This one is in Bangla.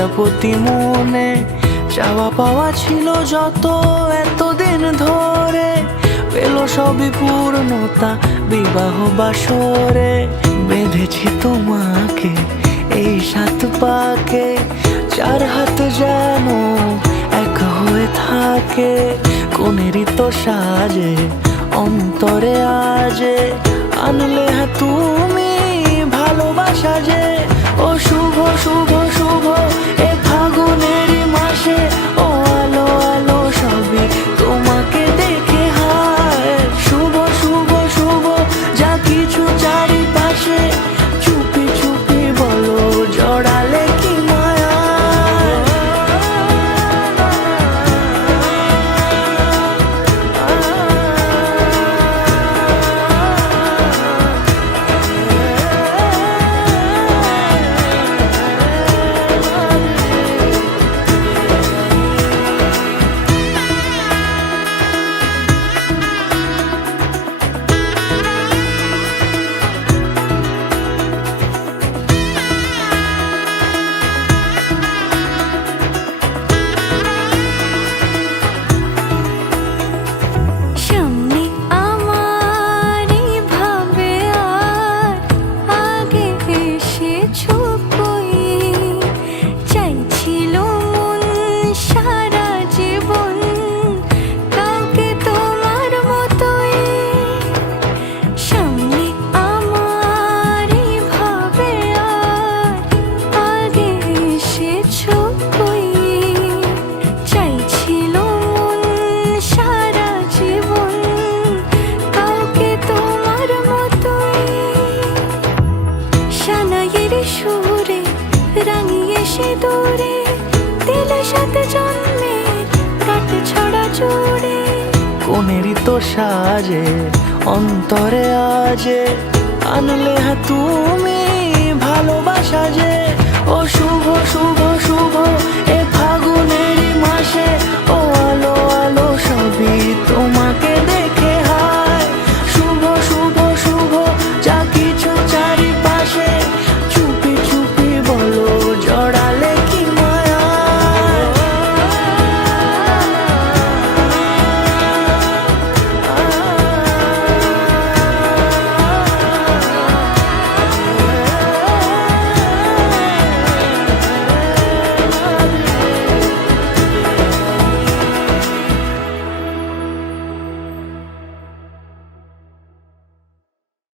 প্রজাপতি মনে চাওয়া পাওয়া ছিল যত এতদিন ধরে, পেল সবই পূর্ণতা বিবাহ বাসরে। বেঁধেছি তোমাকে এই 7 পাকে, 4 হাত যেন এক হয়ে থাকে। কোনেরই তো সাজে অন্তরে আজে, আনলে তুমি ভালোবাসা যে। ও শুভ শুভ শুভ এ ফাগুনেরই মাসে, ও আলো আলো সবই তোমাকে দেখে হায়। শুভ শুভ শুভ যা কিছু চারিপাশে, চুপি চুপি বলো জড়ালে কি মায়া। সুরে রাঙিয়ে সে দূরে দিলে 7 জন্মের কাট ছড়া জোড়ে। কোনেরই তো সাজে অন্তরে আজে, আনলে তুমি ভালোবাসা যে। ও শুভ শুভ শুভ